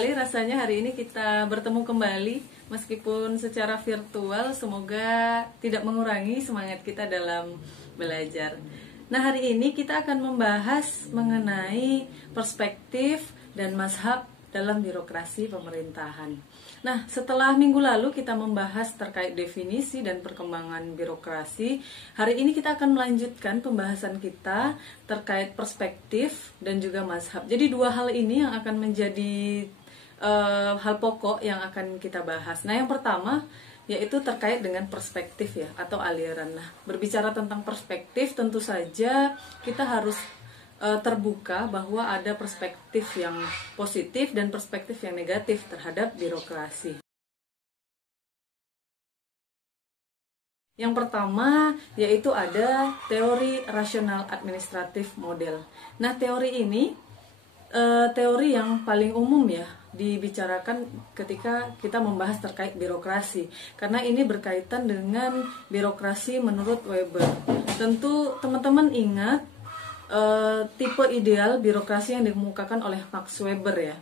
sekali rasanya hari ini kita bertemu kembali meskipun secara virtual. Semoga tidak mengurangi semangat kita dalam belajar. Nah, hari ini kita akan membahas mengenai perspektif dan mazhab dalam birokrasi pemerintahan. Nah, setelah minggu lalu kita membahas terkait definisi dan perkembangan birokrasi, hari ini kita akan melanjutkan pembahasan kita terkait perspektif dan juga mazhab. Jadi dua hal ini yang akan menjadi hal pokok yang akan kita bahas. Nah, yang pertama yaitu terkait dengan perspektif ya, atau aliran. Nah, berbicara tentang perspektif tentu saja kita harus terbuka bahwa ada perspektif yang positif dan perspektif yang negatif terhadap birokrasi. Yang pertama yaitu ada teori rasional administratif model. Nah, teori ini teori yang paling umum ya dibicarakan ketika kita membahas terkait birokrasi, karena ini berkaitan dengan birokrasi menurut Weber. Tentu teman-teman ingat tipe ideal birokrasi yang dikemukakan oleh Max Weber ya.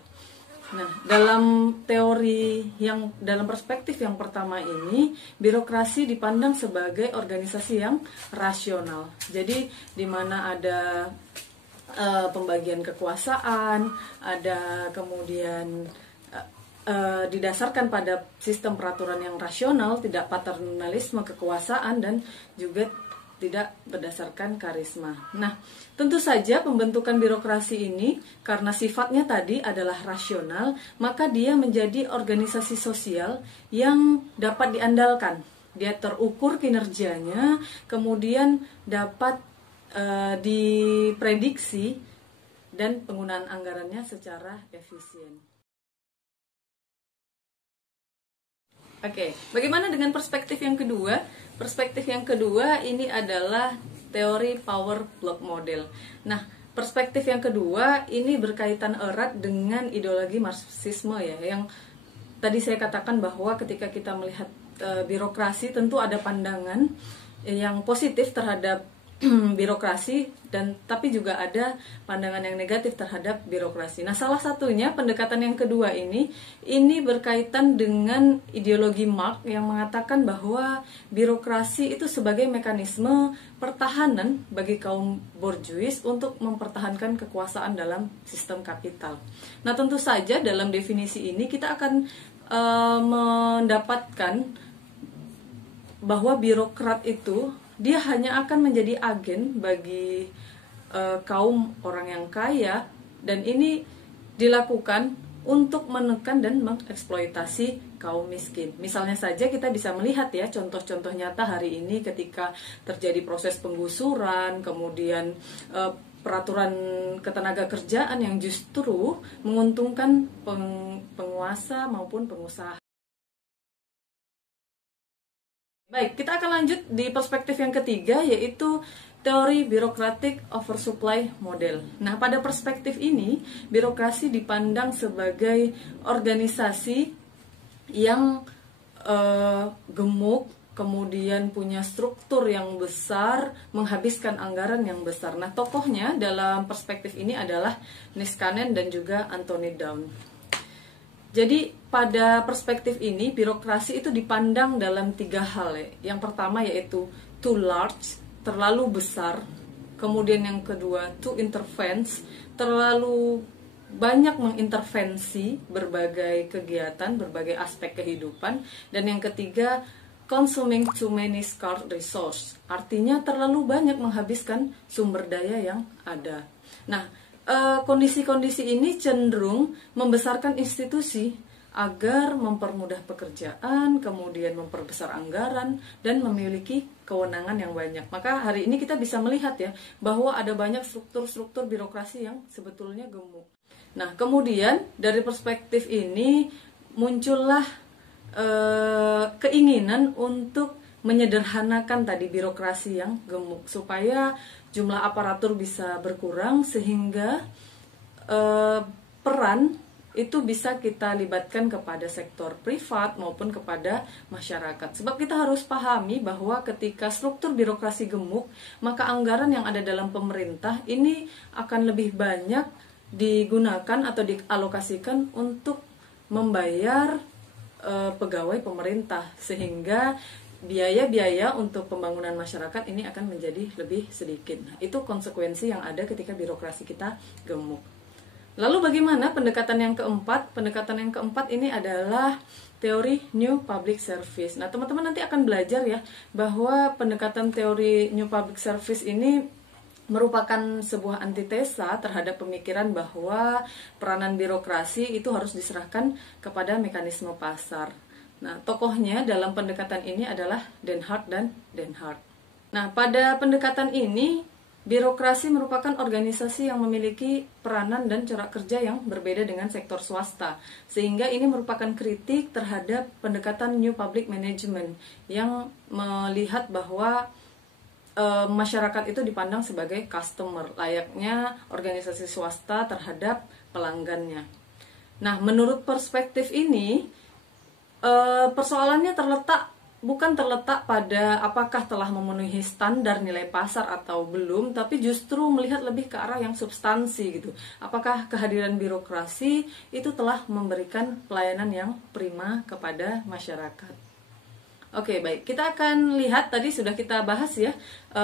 Nah, dalam teori yang dalam perspektif yang pertama ini, birokrasi dipandang sebagai organisasi yang rasional. Jadi di mana ada pembagian kekuasaan, ada kemudian didasarkan pada sistem peraturan yang rasional, tidak paternalisme kekuasaan, dan juga tidak berdasarkan karisma. Nah, tentu saja pembentukan birokrasi ini karena sifatnya tadi adalah rasional, maka dia menjadi organisasi sosial yang dapat diandalkan. Dia terukur kinerjanya, kemudian dapat diprediksi dan penggunaan anggarannya secara efisien. Oke, bagaimana dengan perspektif yang kedua? Perspektif yang kedua ini adalah teori power block model. Nah, perspektif yang kedua ini berkaitan erat dengan ideologi Marxisme ya, yang tadi saya katakan bahwa ketika kita melihat birokrasi tentu ada pandangan yang positif terhadap birokrasi, dan tapi juga ada pandangan yang negatif terhadap birokrasi. Nah, salah satunya pendekatan yang kedua ini berkaitan dengan ideologi Marx yang mengatakan bahwa birokrasi itu sebagai mekanisme pertahanan bagi kaum borjuis untuk mempertahankan kekuasaan dalam sistem kapital. Nah, tentu saja dalam definisi ini kita akan mendapatkan bahwa birokrat itu dia hanya akan menjadi agen bagi kaum orang yang kaya, dan ini dilakukan untuk menekan dan mengeksploitasi kaum miskin. Misalnya saja kita bisa melihat ya contoh-contoh nyata hari ini ketika terjadi proses penggusuran, kemudian peraturan ketenaga kerjaan yang justru menguntungkan penguasa maupun pengusaha. Baik, kita akan lanjut di perspektif yang ketiga, yaitu teori bureaucratic oversupply model. Nah, pada perspektif ini, birokrasi dipandang sebagai organisasi yang gemuk, kemudian punya struktur yang besar, menghabiskan anggaran yang besar. Nah, tokohnya dalam perspektif ini adalah Niskanen dan juga Anthony Down. Jadi pada perspektif ini birokrasi itu dipandang dalam tiga hal ya. Yang pertama yaitu too large, terlalu besar. Kemudian yang kedua too intervenes, terlalu banyak mengintervensi berbagai kegiatan, berbagai aspek kehidupan. Dan yang ketiga consuming too many scarce resource, artinya terlalu banyak menghabiskan sumber daya yang ada. Nah, kondisi-kondisi ini cenderung membesarkan institusi agar mempermudah pekerjaan, kemudian memperbesar anggaran, dan memiliki kewenangan yang banyak. Maka hari ini kita bisa melihat ya bahwa ada banyak struktur-struktur birokrasi yang sebetulnya gemuk. Nah, kemudian dari perspektif ini muncullah keinginan untuk menyederhanakan tadi birokrasi yang gemuk supaya jumlah aparatur bisa berkurang, sehingga peran itu bisa kita libatkan kepada sektor privat maupun kepada masyarakat. Sebab kita harus pahami bahwa ketika struktur birokrasi gemuk, maka anggaran yang ada dalam pemerintah ini akan lebih banyak digunakan atau dialokasikan untuk membayar pegawai pemerintah, sehingga biaya-biaya untuk pembangunan masyarakat ini akan menjadi lebih sedikit. Nah, itu konsekuensi yang ada ketika birokrasi kita gemuk. Lalu bagaimana pendekatan yang keempat? Pendekatan yang keempat ini adalah teori New Public Service. Nah, teman-teman nanti akan belajar ya bahwa pendekatan teori New Public Service ini merupakan sebuah antitesa terhadap pemikiran bahwa peranan birokrasi itu harus diserahkan kepada mekanisme pasar. Nah, tokohnya dalam pendekatan ini adalah Den Haart dan Den Haart. Nah, pada pendekatan ini, birokrasi merupakan organisasi yang memiliki peranan dan corak kerja yang berbeda dengan sektor swasta, sehingga ini merupakan kritik terhadap pendekatan New Public Management yang melihat bahwa masyarakat itu dipandang sebagai customer, layaknya organisasi swasta terhadap pelanggannya. Nah, menurut perspektif ini, persoalannya bukan terletak pada apakah telah memenuhi standar nilai pasar atau belum, tapi justru melihat lebih ke arah yang substansi gitu. Apakah kehadiran birokrasi itu telah memberikan pelayanan yang prima kepada masyarakat. Oke, baik. Kita akan lihat, tadi sudah kita bahas ya,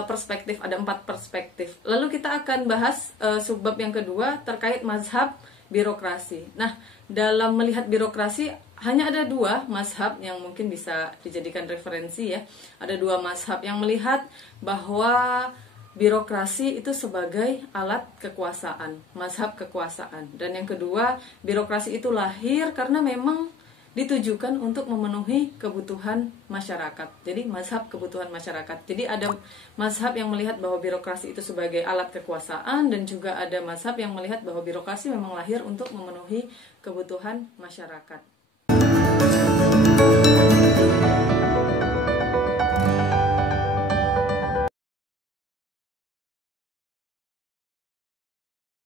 perspektif, ada 4 perspektif. Lalu kita akan bahas subbab yang kedua terkait mazhab birokrasi. Nah, dalam melihat birokrasi, hanya ada 2 mazhab yang mungkin bisa dijadikan referensi ya. Ada 2 mazhab yang melihat bahwa birokrasi itu sebagai alat kekuasaan, mazhab kekuasaan. Dan yang kedua, birokrasi itu lahir karena memang ditujukan untuk memenuhi kebutuhan masyarakat. Jadi mazhab kebutuhan masyarakat. Jadi ada mazhab yang melihat bahwa birokrasi itu sebagai alat kekuasaan, dan juga ada mazhab yang melihat bahwa birokrasi memang lahir untuk memenuhi kebutuhan masyarakat.